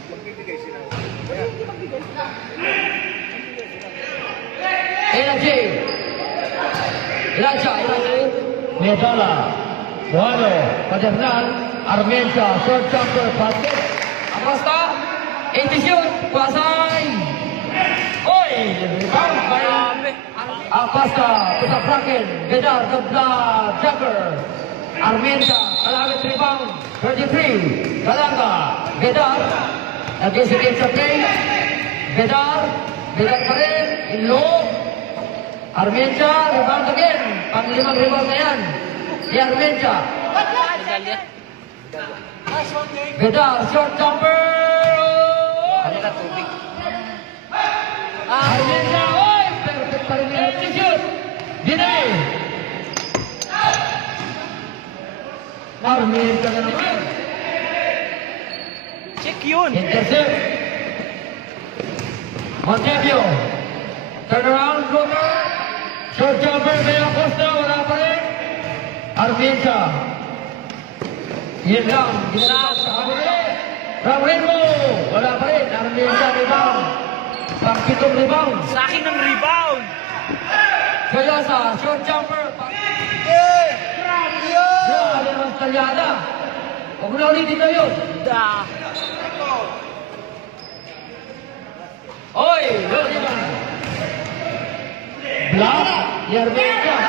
at magbibigay sila. Kaya, magbibigay sila. Energy. Iracha. Medala. Buano. Padernan. Armenta. Short jumper. Basket. Acosta. Indisyon. Pasay. Oy! Rebound by Acosta. Pusa Franken. Bedar. The blood. Jumper. Armenta. Kalagit rebound. 33. Kalanga. Bedar. Nag-isipin sa play. Bedar pa rin. Inlob. Armenta. Rebound again. Pang-limang rebound na yan. Si Armenta. Bedar. Short jumper. Kanila tubig. Armenta. Oy! Perfect pa rin yung shoot. Dinay. Armenta na naman. Check yun. Intercept. Montevio. Turnaround, floater. Short jumper, may Acosta. Wala pa rin. Armenta. Yan lang. Ginagawa sa kabuli. Raulino. Wala pa rin. Armenta rebound. Pang-pitong rebound. Sa akin ng rebound. Soyosa. Short jumper. Grabe naman talyada. Huwag na ulit dito yun. Da. Oy! Block! Yerbenka!